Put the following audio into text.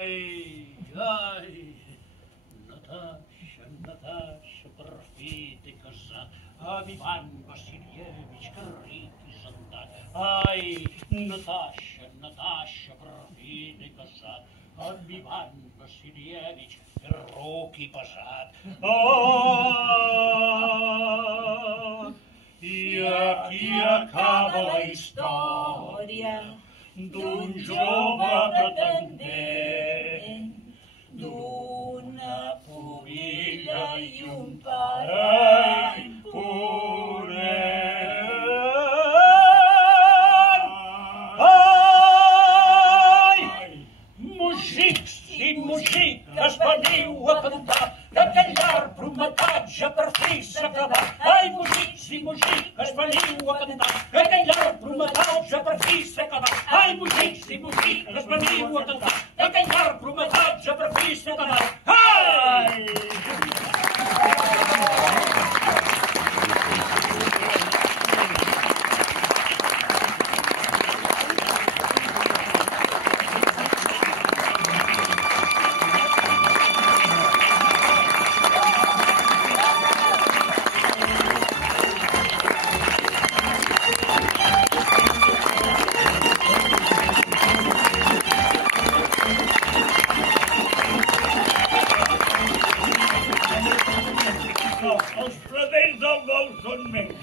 Ai, ai, Natasha, Natasha, per fi t'he casat amb Ivan Vassilievich, que ric i sandat. Ai, Natasha, Natasha, per fi t'he casat amb Ivan Vassilievich, que ruc i pesat. Ah, i aquí acaba la història d'un jove pretendent, d'una pubilla i un parell ponent. Ai, músics i músiques, veniu a cantar, que aquell llarg prometatge per fi s'ha acabat. Ai, músics i músiques, veniu a cantar, que aquell llarg prometatge per fi s'ha acabat. Ai, músics i músiques, veniu a cantar, que aquell llarg prometatge per fi s'ha acabat. Ai! Els plebeis del bou són meus.